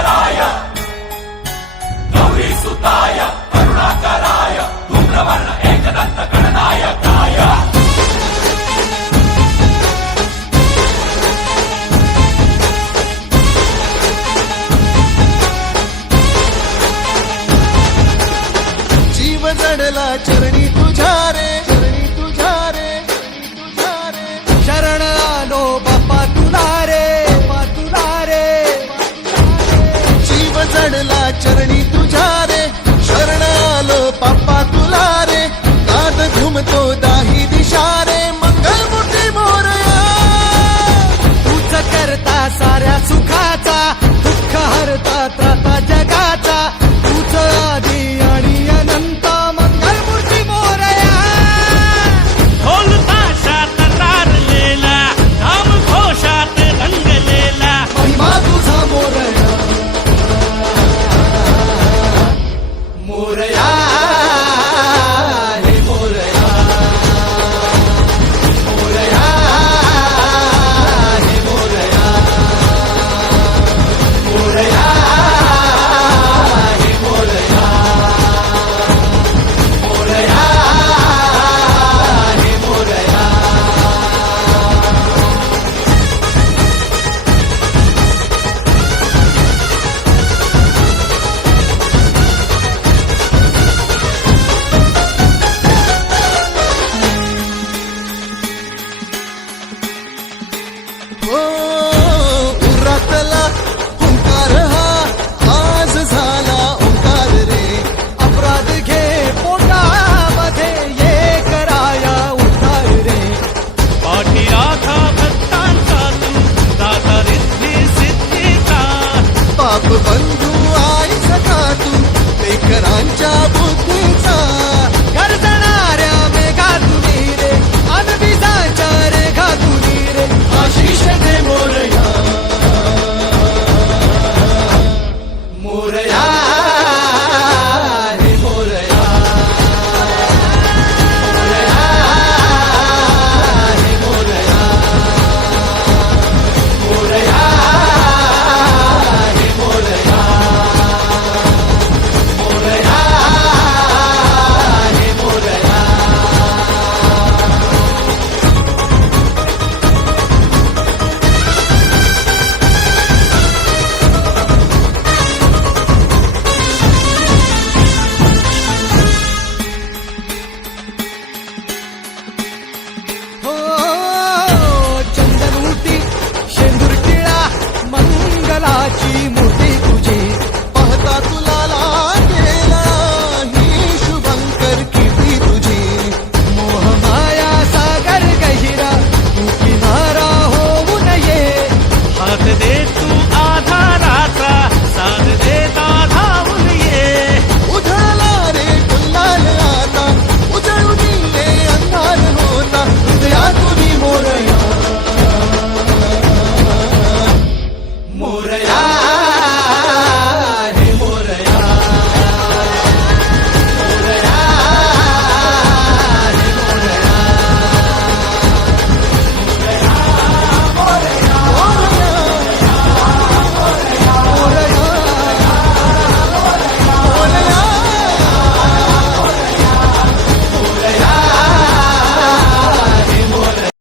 शंकराय गौरी सुताय करुणाकराय धूम्रवर्ण एकदंत गणनायकाय जीव जडला चरणी तुझ्या रे शरण आलो बापा तुला रे जीव जडला चरणी तुझ्या रे शरण आलो बापा तुला रे नाद घुमतो दाही दिशा रे मंगलमूर्ती मोरया तूच करता साऱ्या सुखाचा दुःख हरता त्राता जगाचा तूच आधी आणि अनंत मंगलमूर्ती मोरया ढोल ताशात तारलेला नाम घोषात रंगलेला महिमा तुझा मोरया मोरया हे मोरया मोरया हे मोरया मोरया हे मोरया मोरया हे मोरया हो उरातला ओंकार हा आज झाला ओंकार रे अपराध घे पोटामध्ये ये कराया उद्धार रे पाठी राधा भक्तांचा तू दाता रिद्धी सिद्धीचा पाप बंधू आई सखा तू लेकरांच्या बुद्धीचा गरजणाऱ्या मेघा तुनी रे अनबिजाच्या रेखा तुनी रे आशिष दे मोर